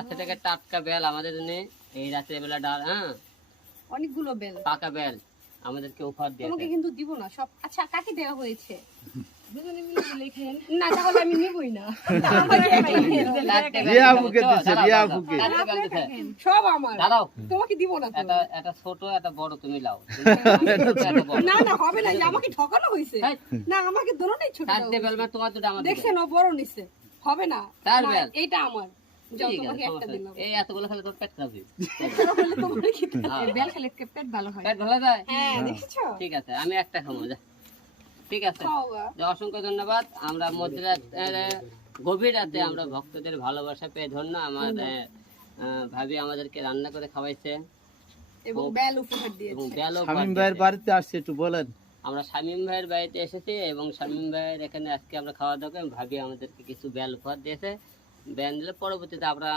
গাছে থেকে টাটকা বেল আমাদের জন্য এই রাতের বেলা ডাল, হ্যাঁ অনেকগুলো বেল পাকা বেল আমাদেরকে উপহার দিয়েছে। তোমাকে কিন্তু দিব না সব। আচ্ছা কাকে দেওয়া হয়েছে? দুজনে মিলে বলে খেয়েন না, তাহলে আমি নিবই না। রিয়া আপুকে দিছে, রিয়া আপুকে। সব আমার, দাঁড়াও, তোমাকে দিব না তো। এটা ছোট এটা বড় তুমি লাও। না না হবে না, আমাকে ঠকানো হয়েছে। না আমাকে দোনোটাই ছোট চারটে বেল মানে তোমার দুটো আমার দুটো। দেখছেন ও বড় নিছে, হবে না। চার না, বেল। এইটা আমার, যাও ঠিক আছে, তোমাকে একটা সমস্যা নেই। দিলাম। এই এতগুলো খেলে তোর পেট খাবি। তোমার কি হ্যাঁ। বেল খেলে পেট ভালো হয়। পেট ভালো যায়? হ্যাঁ দেখেছো? ঠিক আছে, আমি একটা খাবো যা। ঠিক আছে, খাও গা। যে অসংখ্য ধন্যবাদ। আমরা মধ্যরাত গভীর রাতে আমরা ভক্তদের ভালোবাসা পেয়ে ধন্য। আমার ভাবি আমাদেরকে রান্না করে খাওয়াইছে এবং বেল উপহার এবং দিয়েছে। বেলও শামীম উপহার ভাইয়ের দিয়েছে। বাড়িতে আসছে, একটু বলেন। আমরা শামীম ভাইয়ের বাড়িতে এসেছি এবং শামীম ভাইয়ের এখানে আজকে আমরা খাওয়া দাওয়া করে ভাবি আমাদেরকে কিছু বেল উপহার দিয়েছে। বেল দিলে পরবর্তীতে আমরা